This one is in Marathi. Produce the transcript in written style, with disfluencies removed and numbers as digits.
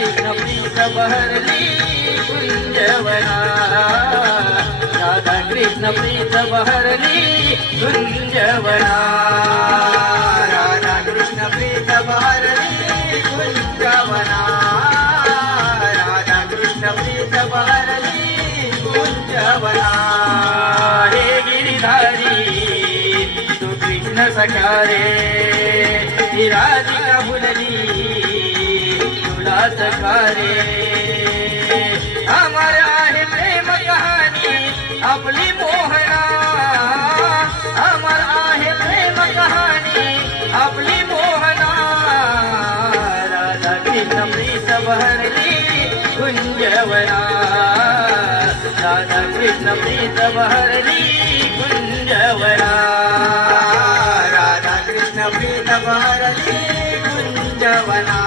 कृष्ण प्रीत बहरली कुंजवना, राधा कृष्ण प्रीत बहरली कुंजवना, राधा कृष्ण प्रीत बहरली कुंजवना, राधा कृष्ण प्रीत बहरली कुंजवना। हे गिरिधारी तू कृष्ण सखा रे, ही राधिका भुलली तुला सखा रे। अमर आहे प्रेम कहाणी आपली मोहना, अमर आहे प्रेम कहाणी आपली मोहना, राधा कृष्ण प्रीत बहरली कुंजवना, राधा कृष्ण प्रीत बहरली कुंजवना, राधा कृष्ण प्रीत बहरली कुंजवना।